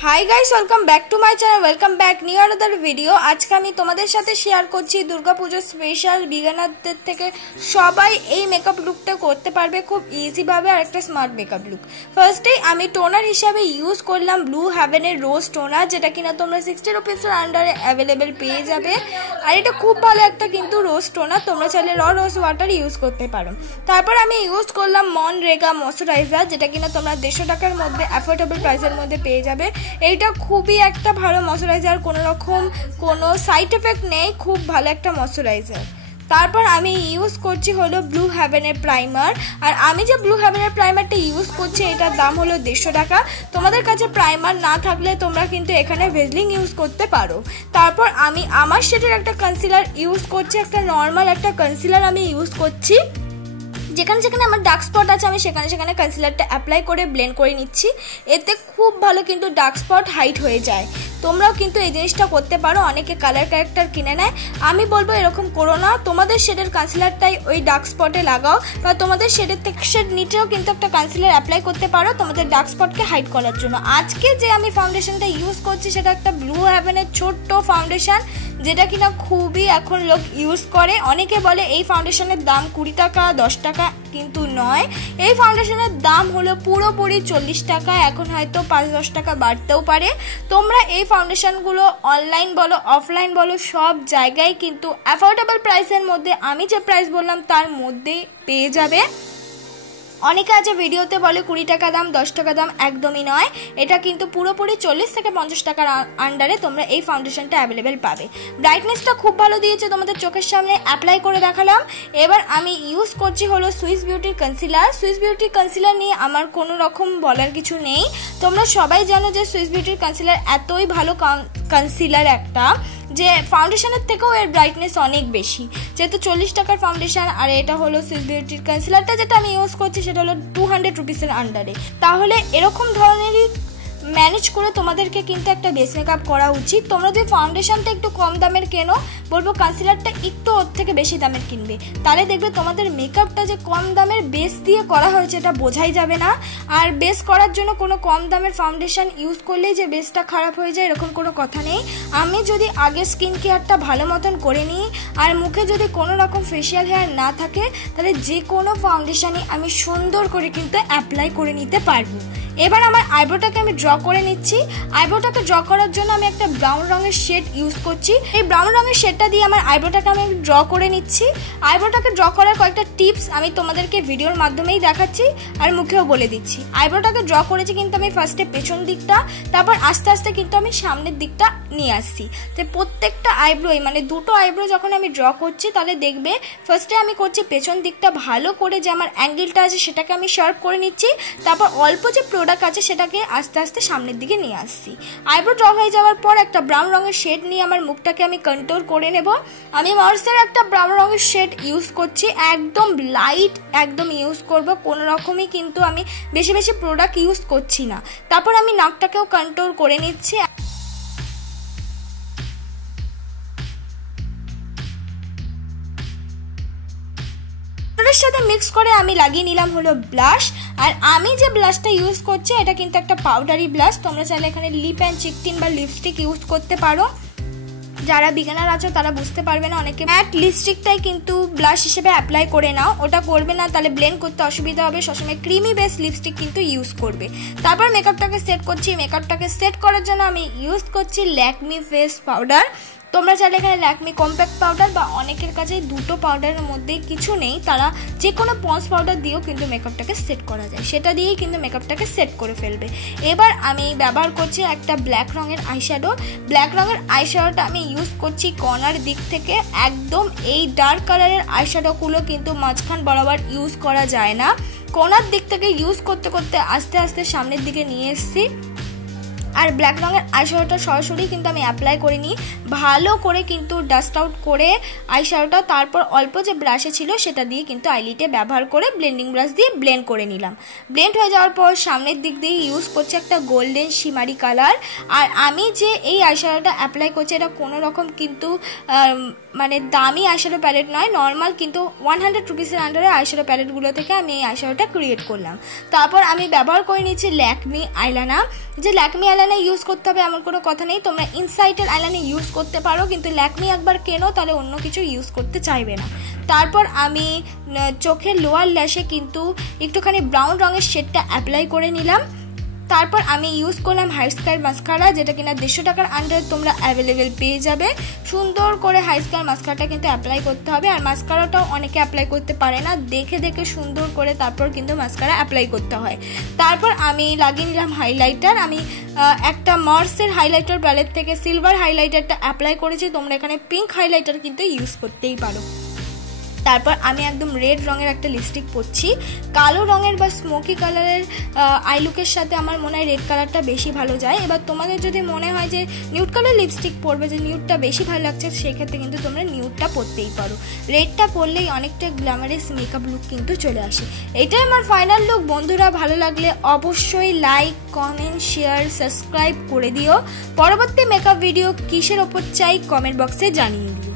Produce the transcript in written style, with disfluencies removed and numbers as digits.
High guys welcome back to my channel welcome back new another video. आज के आमी तोमादेर साथे शेयर करछि दुर्गा पूजो स्पेशल बिगिनारদের থেকে সবাই এই মেকআপ লুকটা করতে পারবে খুব ইজি ভাবে আর একটা স্মার্ট মেকআপ লুক। ফার্স্টে আমি টোনার হিসেবে ইউজ করলাম ব্লু হেভেনের রোজ টোনার, যেটা কিনা তোমরা 60 রুপিস এর আন্ডারে अवेलेबल পেয়ে যাবে। আর এটা খুব ভালো একটা কিন্তু রোজ টোনার, তোমরা চাইলে র রোজ ওয়াটার ইউজ করতে পারো। তারপর আমি ইউজ করলাম মনরেগা ময়শ্চারাইজার, যেটা কিনা তোমরা 150 টাকার মধ্যে অ্যাফোর্ডেবল প্রাইসের মধ্যে পেয়ে যাবে। এইটা খুবই একটা ভালো ময়শ্চারাইজার, কোনো রকম কোনো সাইড এফেক্ট নেই, খুব ভালো একটা ময়শ্চারাইজার। তারপর আমি ইউজ করছি হলো ব্লু হেভেনের প্রাইমার, আর আমি যে ব্লু হেভেনের প্রাইমারটা ইউজ করছি এটার দাম হলো 150 টাকা। তোমাদের কাছে প্রাইমার না থাকলে তোমরা কিন্তু এখানে ভেজলিং ইউজ করতে পারো। তারপর আমি আমার শেডের একটা কনসিলার ইউজ করছি, একটা নর্মাল একটা কনসিলার আমি ইউজ করছি। যেখানে যেখানে আমার ডার্ক স্পট আছে আমি সেখানে সেখানে কনসিলারটা অ্যাপ্লাই করে ব্লেন্ড করে নিচ্ছি। এতে খুব ভালো কিন্তু ডার্ক স্পট হাইড হয়ে যায়। তোমরাও কিন্তু এই জিনিসটা করতে পারো। অনেকে কালার ক্যারেক্টার কিনে নেয়, আমি বলবো এরকম করো না। তোমাদের শেডের কনসিলারটাই ওই ডার্ক স্পটে লাগাও, বা তোমাদের শেডের থেকে শেড নিচেও কিন্তু একটা কনসিলার অ্যাপ্লাই করতে পারো তোমাদের ডার্ক স্পটকে হাইড করার জন্য। আজকে যে আমি ফাউন্ডেশনটা ইউজ করছি সেটা একটা ব্লু হেভেনের ছোট্ট ফাউন্ডেশন, যেটা কিনা খুবই এখন লোক ইউজ করে। অনেকে বলে এই ফাউন্ডেশনের দাম 20 টাকা 10 টাকা, কিন্তু নয়, এই ফাউন্ডেশনের দাম হলো পুরোপুরি 40 টাকা। এখন হয়তো 5-10 টাকা বাড়তেও পারে। তোমরা এই ফাউন্ডেশনগুলো অনলাইন বলো অফলাইন বলো সব জায়গায় কিন্তু অ্যাফোর্ডেবল প্রাইসের মধ্যে, আমি যে প্রাইস বললাম তার মধ্যেই পেয়ে যাবে। অনেকে আছে ভিডিওতে বলে 20 টাকা দাম 10 টাকা দাম, একদমই নয়। এটা কিন্তু পুরোপুরি 40 থেকে 50 টাকার আন্ডারে তোমরা এই ফাউন্ডেশনটা অ্যাভেলেবেল পাবে। ব্রাইটনেসটা খুব ভালো দিয়েছে, তোমাদের চোখের সামনে অ্যাপ্লাই করে দেখালাম। এবার আমি ইউজ করছি হলো সুইস বিউটির কনসিলার। সুইস বিউটির কনসিলার নিয়ে আমার কোনো রকম বলার কিছু নেই। তোমরা সবাই জানো যে সুইস বিউটির কনসিলার এতই ভালো কনসিলার একটা, যে ফাউন্ডেশনের থেকেও এর ব্রাইটনেস অনেক বেশি। যেহেতু 40 টাকার ফাউন্ডেশন আর এটা হলো সুইস বিউটির কনসিলারটা যেটা আমি ইউজ করছি সেটা হলো 200 রুপিসের আন্ডারে। তাহলে এরকম ধরনেরই ম্যানেজ করে তোমাদেরকে কিন্তু একটা বেস মেকআপ করা উচিত। তোমরা যদি ফাউন্ডেশনটা একটু কম দামের কেনো, বলবো কনসিলারটা একটু ওর থেকে বেশি দামের কিনবে, তাহলে দেখবে তোমাদের মেকআপটা যে কম দামের বেস দিয়ে করা হয়েছে এটা বোঝাই যাবে না। আর বেস করার জন্য কোনো কম দামের ফাউন্ডেশন ইউজ করলেই যে বেসটা খারাপ হয়ে যায় এরকম কোনো কথা নেই। আমি যদি আগে স্কিন কেয়ারটা ভালো মতন করে নিই আর মুখে যদি কোনো রকম ফেশিয়াল হেয়ার না থাকে, তাহলে যে কোনো ফাউন্ডেশনই আমি সুন্দর করে কিন্তু অ্যাপ্লাই করে নিতে পারবো। এবার আমার আইব্রোটাকে আমি ড্র করে নিচ্ছি। আইব্রোটাকে ড্র করার জন্য আমি একটা ব্রাউন রঙের শেড ইউজ করছি। এই ব্রাউন রঙের শেডটা দিয়ে আমার আইব্রোটাকে আমি ড্র করে নিচ্ছি। আইব্রোটাকে ড্র করার কয়েকটা টিপস আমি তোমাদেরকে ভিডিওর মাধ্যমেই দেখাচ্ছি আর মুখেও বলে দিচ্ছি। আইব্রোটাকে ড্র করেছি কিন্তু আমি ফার্স্টে পেছন দিকটা, তারপর আস্তে আস্তে কিন্তু আমি সামনের দিকটা নিয়ে আসছি। তো প্রত্যেকটা আইব্রোই মানে দুটো আইব্রো যখন আমি ড্র করছি তাহলে দেখবে ফার্স্টে আমি করছি পেছন দিকটা ভালো করে, যে আমার অ্যাঙ্গেলটা আছে সেটাকে আমি শার্প করে নিচ্ছি। তারপর অল্প যে প্রোডাক্ট আছে সেটাকে আস্তে আস্তে সামনের দিকে নিয়ে আসছি। আইব্রো ড্র হয়ে যাওয়ার পর একটা ব্রাউন রঙের শেড নিয়ে আমার মুখটাকে আমি কন্ট্রোল করে নেব। আমি মার্সের একটা ব্রাউন রঙের শেড ইউজ করছি, একদম লাইট একদম ইউজ করব, কোনো রকমই কিন্তু আমি বেশি বেশি প্রোডাক্ট ইউজ করছি না। তারপর আমি নাকটাকেও কন্ট্রোল করে নিচ্ছি। সাথে মিক্স করে আমি লাগিয়ে নিলাম হলো ব্লাশ। আর আমি যে ব্লাশটা ইউজ করছি এটা কিন্তু একটা পাউডারি ব্লাশ। তোমরা চাইলে এখানে লিপ অ্যান্ড চিক টিন বা লিপস্টিক ইউজ করতে পারো। যারা বিগিনার আছো তারা বুঝতে পারবে না, অনেকে ম্যাট লিপস্টিকটাই কিন্তু ব্লাশ হিসেবে অ্যাপ্লাই করে নাও, ওটা করবে না, তাহলে ব্লেন্ড করতে অসুবিধা হবে। সবসময় ক্রিমি বেস লিপস্টিক কিন্তু ইউজ করবে। তারপর মেকআপটাকে সেট করছি। মেকআপটাকে সেট করার জন্য আমি ইউজ করছি ল্যাকমি ফেস পাউডার। তোমরা চাইলে এখানে ল্যাকমি কম্প্যাক্ট পাউডার বা অনেকের কাছে দুটো পাউডারের মধ্যে কিছু নেই, তারা যে কোনো পন্স পাউডার দিয়েও কিন্তু মেকআপটাকে সেট করা যায়, সেটা দিয়েই কিন্তু মেকআপটাকে সেট করে ফেলবে। এবার আমি ব্যবহার করছি একটা ব্ল্যাক রঙের আইশ্যাডো। ব্ল্যাক রঙের আইশ্যাডোটা আমি ইউজ করছি কর্নার দিক থেকে। একদম এই ডার্ক কালারের আইশ্যাডোগুলো কিন্তু মাঝখান বরাবর ইউজ করা যায় না, কর্নার দিক থেকে ইউজ করতে করতে আস্তে আস্তে সামনের দিকে নিয়ে এসেছি। আর ব্ল্যাক রঙের আইশ্যাডোটা সরাসরি কিন্তু আমি অ্যাপ্লাই করে নিই, ভালো করে কিন্তু ডাস্ট আউট করে আইশ্যাডোটা। তারপর অল্প যে ব্রাশে ছিল সেটা দিয়ে কিন্তু আইলিটে ব্যবহার করে ব্লেন্ডিং ব্রাশ দিয়ে ব্লেন্ড করে নিলাম। ব্লেন্ড হয়ে যাওয়ার পর সামনের দিক দিয়ে ইউজ করছি একটা গোল্ডেন শিমারি কালার। আর আমি যে এই আইশ্যাডোটা অ্যাপ্লাই করছি এটা কোনো রকম কিন্তু মানে দামি আইশ্যাডো প্যালেট নয়, নর্মাল কিন্তু 100 রুপিসের আন্ডারে আইশ্যাডো প্যালেটগুলো থেকে আমি এই আইশ্যাডোটা ক্রিয়েট করলাম। তারপর আমি ব্যবহার করে নিচ্ছি ল্যাকমি আইলাইনার। যে ল্যাকমি আইলাইনার ইউজ করতে হবে এমন কোনো কথা নেই, তোমরা ইনসাইটের আইলাইনার ইউজ করতে পারো, কিন্তু ল্যাকমি একবার কেনো তাহলে অন্য কিছু ইউজ করতে চাইবে না। তারপর আমি চোখের লোয়ার ল্যাশে কিন্তু একটুখানি ব্রাউন রঙের শেডটা অ্যাপ্লাই করে নিলাম। তারপর আমি ইউজ করলাম হাই স্কাই মাস্কারা, যেটা কিনা 150 টাকার আন্ডারে তোমরা অ্যাভেলেবেল পেয়ে যাবে। সুন্দর করে হাই স্কাই মাস্কারাটা কিন্তু অ্যাপ্লাই করতে হবে, আর মাস্কারাটাও অনেকে অ্যাপ্লাই করতে পারে না, দেখে দেখে সুন্দর করে তারপর কিন্তু মাস্কারা অ্যাপ্লাই করতে হয়। তারপর আমি লাগিয়ে নিলাম হাইলাইটার। আমি একটা মার্সের হাইলাইটার প্যালেট থেকে সিলভার হাইলাইটারটা অ্যাপ্লাই করেছি, তোমরা এখানে পিঙ্ক হাইলাইটার কিন্তু ইউজ করতেই পারো। তারপর আমি একদম রেড রঙের একটা লিপস্টিক পরছি। কালো রঙের বা স্মোকি কালারের আই লুকের সাথে আমার মনে হয় রেড কালারটা বেশি ভালো যায়। এবার তোমাদের যদি মনে হয় যে নিউড কালার লিপস্টিক পরবে, যে নিউডটা বেশি ভালো লাগছে, সেক্ষেত্রে কিন্তু তোমরা নিউডটা পরতেই পারো। রেডটা পরলেই অনেকটা গ্ল্যামারাস মেকআপ লুক কিন্তু চলে আসে। এটাই আমার ফাইনাল লুক। বন্ধুরা, ভালো লাগলে অবশ্যই লাইক, কমেন্ট, শেয়ার, সাবস্ক্রাইব করে দিও। পরবর্তী মেকআপ ভিডিও কিসের ওপর চাই কমেন্ট বক্সে জানিয়ে দিও।